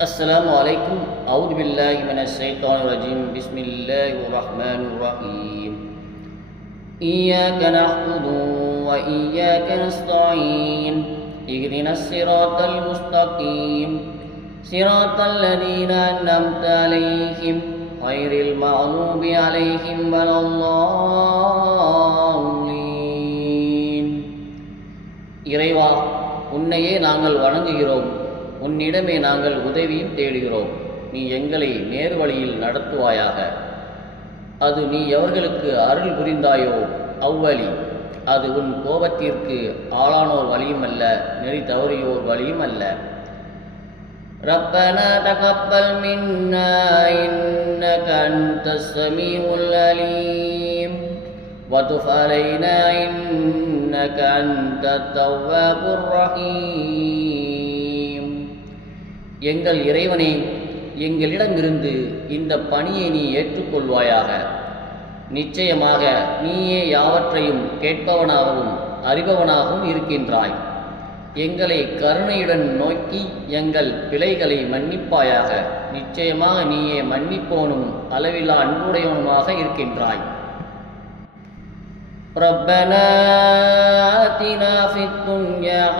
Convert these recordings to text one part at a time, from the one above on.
السلام عليكم أعوذ بالله من الشيطان الرجيم بسم الله الرحمن الرحيم إياك نعبد وإياك نستعين اهدنا الصراط المستقيم صراط الذين أنعمت عليهم غير المغضوب عليهم ولا الضالين இறைவா உன்னையே நாங்கள் வணங்குகிறோம் உன்னிடமே நாங்கள் உதவியும் தேடுகிறோம் நீ எங்களை நேர் வழியில் நடத்துவாயாக அது நீ எவர்களுக்கு அருள் புரிந்தாயோ அவ்வழி அது உன் கோபத்திற்கு ஆளானோர் வழியும் அல்ல நெறி தவறியோர் வழியும் அல்ல ربنا تقبل منا إنك أنت السميع العليم وتب علينا إنك أنت التواب الرحيم எங்கள் இறைவனே எங்களிடமிருந்து இந்த பணியை நீ ஏற்றுக்கொள்வாயாக. நிச்சயமாக நீயே யாவற்றையும் கேட்பவனாகவும் அறிபவனாகவும் இருக்கின்றாய். எங்களை கருணையுடன் நோக்கி எங்கள் பிழைகளை மன்னிப்பாயாக. நிச்சயமாக நீயே மன்னிப்போனும் அளவிலா அன்புடையவனுமாக இருக்கின்றாய். பிரபல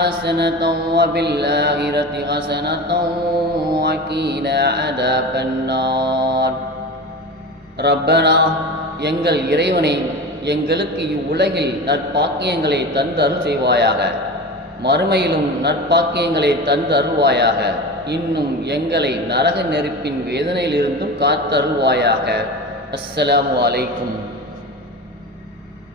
حسنة وفي الآخرة حسنة وقنا عذاب النار ரப்பனா எங்கள் இறைவனே எங்களுக்கு இவ்வுலகில் நற்பாக்கியங்களை தந்து அருள் செய்வாயாக மறுமையிலும் நற்பாக்கியங்களை தந்து அருள்வாயாக இன்னும் எங்களை நரக நெருப்பின் வேதனையிலிருந்தும் காத்தருள்வாயாக அஸ்ஸலாமு அலைக்கும்